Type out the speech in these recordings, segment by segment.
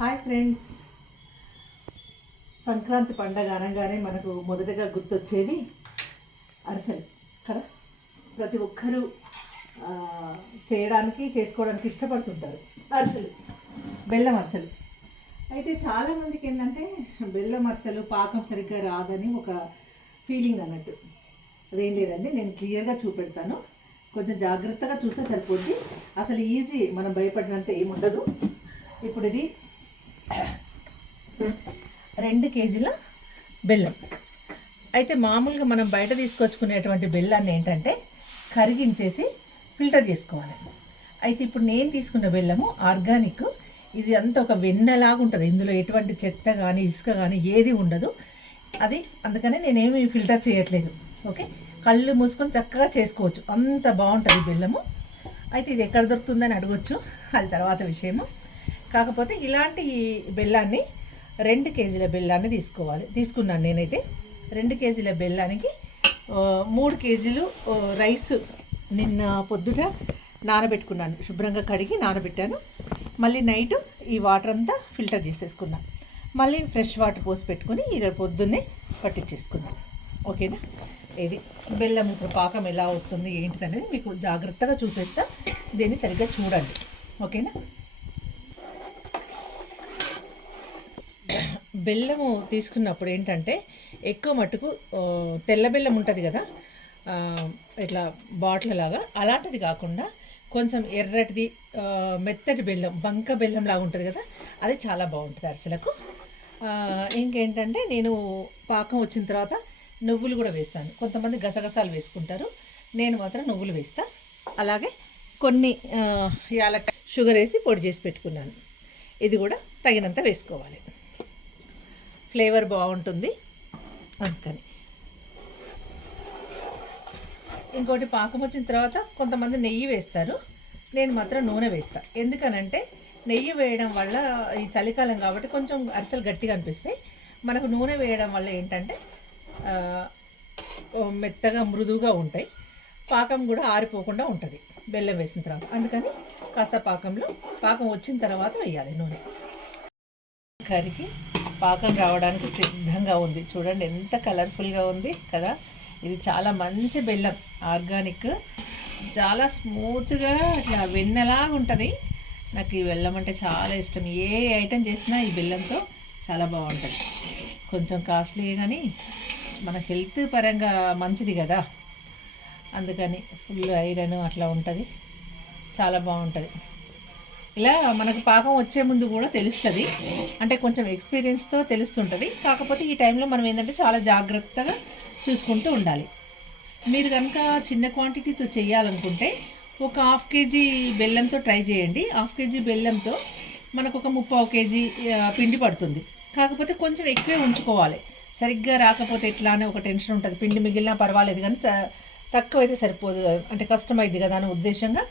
Hi friends. Sankranti పండగ అనగానే మనకు మొదటగా గుర్తొచ్చేది అరిసెలు కదా? ప్రతి ఒక్కరూ చేయడానికి చేసుకోవడానికి ఇష్టపడుతుంటారు అరిసెలు బెల్లం అరిసెలు. అయితే చాలామందికి ఏంటంటే బెల్లం అరిసెలు పాకం సరిగ్గా రాదని ఒక ఫీలింగ్ అన్నట్టు. అదేం లేదండి నేను క్లియర్గా చూపెడతాను. కొంచెం జాగ్రత్తగా చూస్తే సరిపోద్ది. అసలు ఈజీ మనం భయపడినంత ఏముండదు. ఇప్పుడు ఇది రెండు కేజీల బెల్లం. అయితే మామూలుగా మనం బయట తీసుకొచ్చుకునేటువంటి బెల్లాన్ని ఏంటంటే కరిగించేసి ఫిల్టర్ చేసుకోవాలి. అయితే ఇప్పుడు నేను తీసుకున్న బెల్లము ఆర్గానిక్. ఇది అంతా ఒక వెన్నలాగా ఉంటుంది. ఇందులో ఎటువంటి చెత్త కానీ ఇసుక కానీ ఏది ఉండదు. అది అందుకనే నేనేమి ఫిల్టర్ చేయట్లేదు. ఓకే? కళ్ళు మూసుకొని చక్కగా చేసుకోవచ్చు. అంత బాగుంటుంది బెల్లము. అయితే ఇది ఎక్కడ దొరుకుతుందని అడగొచ్చు. అది తర్వాత విషయము. కాకపోతే ఇలాంటి బెల్లాన్ని రెండు కేజీల బెల్లాన్ని తీసుకోవాలి. తీసుకున్నాను నేనైతే. రెండు కేజీల బెల్లానికి మూడు కేజీలు రైస్ నిన్న పొద్దుట నానబెట్టుకున్నాను. శుభ్రంగా కడిగి నానబెట్టాను. మళ్ళీ నైట్ ఈ వాటర్ అంతా ఫిల్టర్ చేసేసుకున్నాను మళ్ళీ ఫ్రెష్ వాటర్ పోసి పెట్టుకుని ఈరోజు పొద్దున్నే పట్టించేసుకున్నాను ఓకేనా? ఇది బెల్లం ఇప్పుడు పాకం ఎలా వస్తుంది ఏంటిది అనేది మీకు జాగ్రత్తగా చూపిస్తా. దీన్ని సరిగ్గా చూడండి. ఓకేనా? బెల్లము తీసుకున్నప్పుడు ఏంటంటే ఎక్కువ మట్టుకు తెల్ల బెల్లం ఉంటుంది కదా ఇట్లా బాటిల్ లాగా. అలాంటిది కాకుండా కొంచెం ఎర్రటిది మెత్తటి బెల్లం బంక బెల్లం లాగా ఉంటుంది కదా అది చాలా బాగుంటుంది అరిసెలకు. ఇంకేంటంటే నేను పాకం వచ్చిన తర్వాత నువ్వులు కూడా వేస్తాను. కొంతమంది గసగసాలు వేసుకుంటారు నేను మాత్రం నువ్వులు వేస్తా. అలాగే కొన్ని ఆ, యాలక్కాయ షుగర్ వేసి పొడి చేసి పెట్టుకున్నాను. ఇది కూడా తగినంత వేసుకోవాలి. ఫ్లేవర్ బాగుంటుంది. అందుకని. ఇంకోటి పాకం వచ్చిన తర్వాత కొంతమంది నెయ్యి వేస్తారు. నేను మాత్రం నూనె వేస్తా. ఎందుకనంటే నెయ్యి వేయడం వల్ల ఈ చలికాలం కాబట్టి కొంచెం అరిసెలు గట్టిగా అనిపిస్తాయి. మనకు నూనె వేయడం వల్ల ఏంటంటే మెత్తగా మృదువుగా ఉంటాయి. పాకం కూడా ఆరిపోకుండా ఉంటుంది బెల్లం వేసిన తర్వాత. అందుకని కాస్త పాకంలో పాకం వచ్చిన తర్వాత వేయాలి నూనె. కరిగి పాకం రావడానికి సిద్ధంగా ఉంది. చూడండి ఎంత కలర్ఫుల్గా ఉంది కదా. ఇది చాలా మంచి బెల్లం ఆర్గానిక్. చాలా స్మూత్గా ఇట్లా వెన్నలాగా ఉంటుంది. నాకు ఈ బెల్లం అంటే చాలా ఇష్టం. ఏ ఐటెం చేసినా ఈ బెల్లంతో చాలా బాగుంటుంది. కొంచెం కాస్ట్లీ కానీ మన హెల్త్ పరంగా మంచిది కదా. అందుకని ఫుల్ ఐరన్ అట్లా ఉంటుంది. చాలా బాగుంటుంది. ఇలా మనకు పాకం వచ్చే ముందు కూడా తెలుస్తుంది. అంటే కొంచెం ఎక్స్పీరియన్స్తో తెలుస్తుంటుంది. కాకపోతే ఈ టైంలో మనం ఏంటంటే చాలా జాగ్రత్తగా చూసుకుంటూ ఉండాలి. మీరు కనుక చిన్న క్వాంటిటీతో చేయాలనుకుంటే ఒక హాఫ్ కేజీ బెల్లంతో ట్రై చేయండి. హాఫ్ కేజీ బెల్లంతో మనకు ఒక ముప్పావు కేజీ పిండి పడుతుంది. కాకపోతే కొంచెం ఎక్కువే ఉంచుకోవాలి. సరిగ్గా రాకపోతే ఎట్లా అని ఒక టెన్షన్ ఉంటుంది. పిండి మిగిలినా పర్వాలేదు కానీ తక్కువ అయితే సరిపోదు. అంటే కష్టమైంది కదా అనే ఉద్దేశంగా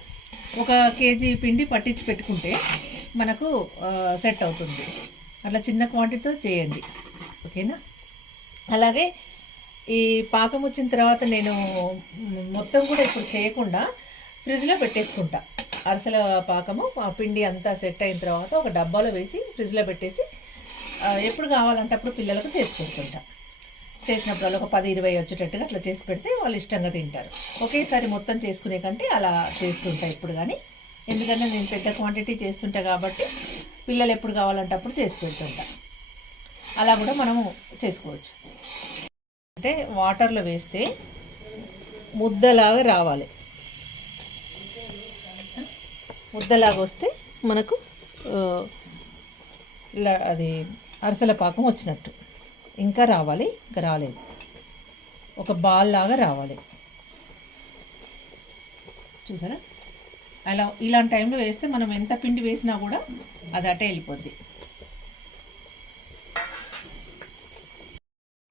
ఒక కేజీ పిండి పట్టించి పెట్టుకుంటే మనకు సెట్ అవుతుంది. అట్లా చిన్న క్వాంటిటీతో చేయండి. ఓకేనా? అలాగే ఈ పాకం వచ్చిన తర్వాత నేను మొత్తం కూడా ఇప్పుడు చేయకుండా ఫ్రిడ్జ్లో పెట్టేసుకుంటా. అరిసెల పాకము ఆ పిండి అంతా సెట్ అయిన తర్వాత ఒక డబ్బాలో వేసి ఫ్రిడ్జ్లో పెట్టేసి ఎప్పుడు కావాలంటే అప్పుడు పిల్లలకు చేసి పెడుతుంటా చేసినప్పుడు ఒక పది ఇరవై వచ్చేటట్టుగా అట్లా చేసి పెడితే వాళ్ళు ఇష్టంగా తింటారు. ఒకేసారి మొత్తం చేసుకునే కంటే అలా చేస్తుంటా ఇప్పుడు కానీ ఎందుకంటే నేను పెద్ద క్వాంటిటీ చేస్తుంటా కాబట్టి పిల్లలు ఎప్పుడు కావాలంటే అప్పుడు చేసి పెడుతుంటా. అలా కూడా మనము చేసుకోవచ్చు. అంటే వాటర్లో వేస్తే ముద్దలాగా రావాలి. ముద్దలాగా వస్తే మనకు అది అరసల పాకం వచ్చినట్టు. ఇంకా రావాలి ఇంకా రాలేదు. ఒక బాల్ లాగా రావాలి. చూసారా? అలా ఇలాంటి టైంలో వేస్తే మనం ఎంత పిండి వేసినా కూడా అది అటే వెళ్ళిపోద్ది.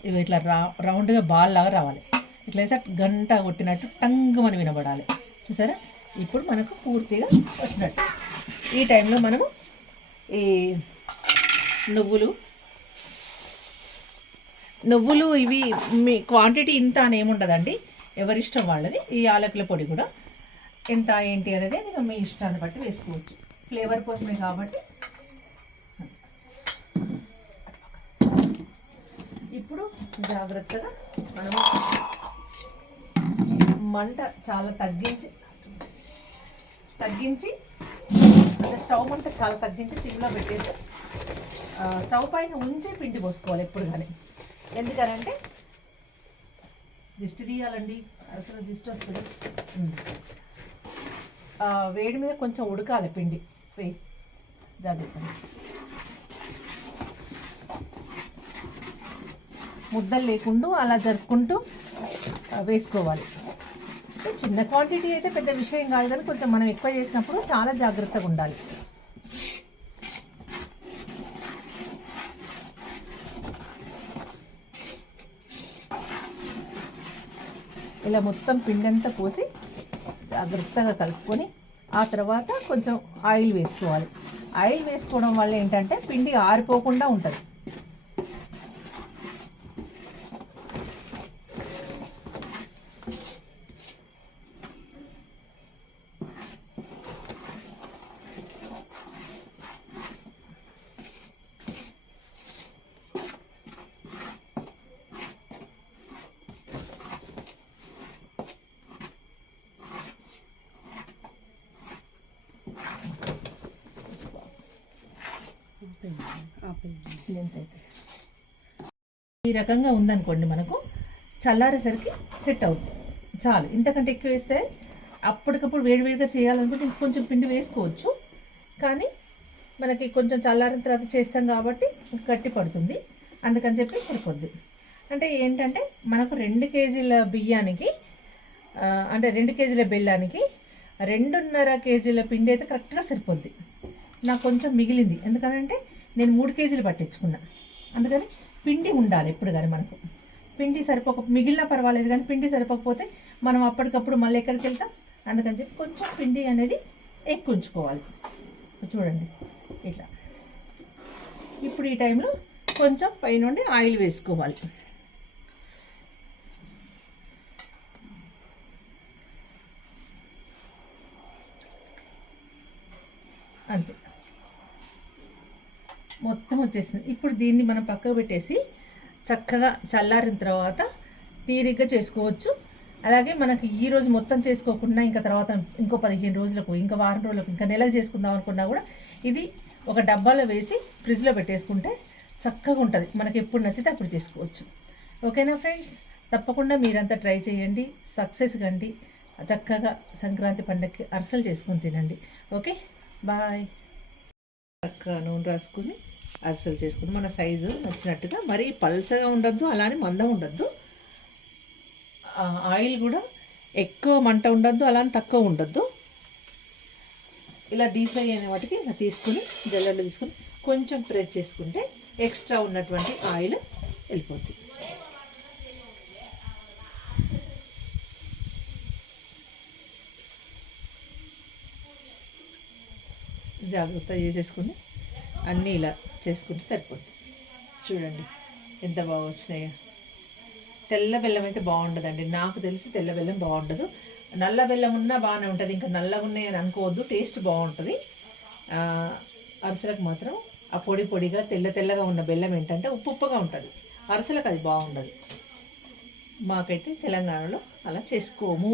ఇవి ఇట్లా రా రౌండ్గా బాల్ లాగా రావాలి. ఇట్లా వేస్తే గంట కొట్టినట్టు టంగ్ మనం వినబడాలి. చూసారా? ఇప్పుడు మనకు పూర్తిగా వచ్చినట్టు. ఈ టైంలో మనము ఈ నువ్వులు నువ్వులు ఇవి మీ క్వాంటిటీ ఇంత అని ఏముండదండి. ఎవరిష్టం వాళ్ళది. ఈ యాలకుల పొడి కూడా ఎంత ఏంటి అనేది ఇక మీ ఇష్టాన్ని బట్టి వేసుకోవచ్చు. ఫ్లేవర్ కోసమే కాబట్టి. ఇప్పుడు జాగ్రత్తగా మనము మంట చాలా తగ్గించి తగ్గించి అంటే స్టవ్ మంట చాలా తగ్గించి సిమ్లో పెట్టేసి స్టవ్ పైన ఉంచి పిండి పోసుకోవాలి ఎప్పుడు కానీ. ఎందుకనంటే? దిష్టి తీయాలండి. అసలు దిష్టి వస్తుంది. వేడి మీద కొంచెం ఉడకాలి పిండి. వేయి జాగ్రత్త ముద్దలు లేకుండా అలా జరుపుకుంటూ వేసుకోవాలి. చిన్న క్వాంటిటీ అయితే పెద్ద విషయం కాదు కానీ కొంచెం మనం ఎక్కువ చేసినప్పుడు చాలా జాగ్రత్తగా ఉండాలి. ఇలా మొత్తం పిండి అంతా పోసి జాగ్రత్తగా కలుపుకొని ఆ తర్వాత కొంచెం ఆయిల్ వేసుకోవాలి. ఆయిల్ వేసుకోవడం వల్ల ఏంటంటే పిండి ఆరిపోకుండా ఉంటుంది. లెంత్ అయితే ఈ రకంగా ఉందనుకోండి మనకు చల్లారేసరికి సెట్ అవుతుంది చాలు. ఇంతకంటే ఎక్కువ వేస్తే అప్పటికప్పుడు వేడివేడిగా చేయాలనుకుంటే ఇంకొంచెం పిండి వేసుకోవచ్చు. కానీ మనకి కొంచెం చల్లారిన తర్వాత చేస్తాం కాబట్టి గట్టి పడుతుంది. అందుకని చెప్పి సరిపోద్ది. అంటే ఏంటంటే మనకు రెండు కేజీల బియ్యానికి అంటే రెండు కేజీల బెల్లానికి రెండున్నర కేజీల పిండి అయితే కరెక్ట్గా సరిపోద్ది. నాకు కొంచెం మిగిలింది. ఎందుకనంటే నేను మూడు కేజీలు పట్టించుకున్నా. అందుకని పిండి ఉండాలి ఎప్పుడు కానీ మనకు. పిండి సరిపోక మిగిలిన పర్వాలేదు కానీ పిండి సరిపోకపోతే మనం అప్పటికప్పుడు మళ్ళీ ఎక్కడికి వెళ్తాం? అందుకని చెప్పి కొంచెం పిండి అనేది ఎక్కువ ఉంచుకోవాలి. చూడండి ఇట్లా. ఇప్పుడు ఈ టైంలో కొంచెం పైనుండి ఆయిల్ వేసుకోవాలి అంతే మొత్తం వచ్చేసింది. ఇప్పుడు దీన్ని మనం పక్కకు పెట్టేసి చక్కగా చల్లారిన తర్వాత తీరిగ్గా చేసుకోవచ్చు. అలాగే మనకి ఈ రోజు మొత్తం చేసుకోకుండా ఇంకా తర్వాత ఇంకో పదిహేను రోజులకు ఇంకా వారం రోజులకు ఇంకా నెలకు చేసుకుందాం అనుకున్నా కూడా ఇది ఒక డబ్బాలో వేసి ఫ్రిడ్జ్లో పెట్టేసుకుంటే చక్కగా ఉంటుంది. మనకి ఎప్పుడు నచ్చితే అప్పుడు చేసుకోవచ్చు. ఓకేనా ఫ్రెండ్స్? తప్పకుండా మీరంతా ట్రై చేయండి సక్సెస్ కండి చక్కగా సంక్రాంతి పండగకి అరసలు చేసుకొని తినండి. ఓకే? బాయ్. చక్కగా నూనె రాసుకుని అరిసెలు చేసుకుని మన సైజు నచ్చినట్టుగా మరీ పల్చగా ఉండొద్దు అలానే మందం ఉండొద్దు. ఆయిల్ కూడా ఎక్కువ మంట ఉండొద్దు అలానే తక్కువ ఉండొద్దు. ఇలా డీప్ ఫ్రై అయిన వాటికి ఇలా తీసుకుని జల్లెడలో తీసుకుని కొంచెం ప్రెస్ చేసుకుంటే ఎక్స్ట్రా ఉన్నటువంటి ఆయిల్ వెళ్ళిపోద్ది. జాగ్రత్త చేసేసుకుని అన్నీ ఇలా చేసుకుంటే సరిపోతుంది చూడండి ఎంత బాగా వచ్చినాయో. తెల్ల బెల్లం అయితే బాగుండదండి. నాకు తెలిసి తెల్ల బెల్లం బాగుండదు. నల్ల బెల్లం ఉన్నా బాగానే ఉంటుంది. ఇంకా నల్లగా ఉన్నాయి అని అనుకోవద్దు. టేస్ట్ బాగుంటుంది. అరిసెలకు మాత్రం ఆ పొడి పొడిగా తెల్ల తెల్లగా ఉన్న బెల్లం ఏంటంటే ఉప్పు ఉప్పుగా ఉంటుంది. అరిసెలకు అది బాగుండదు. మాకైతే తెలంగాణలో అలా చేసుకోము.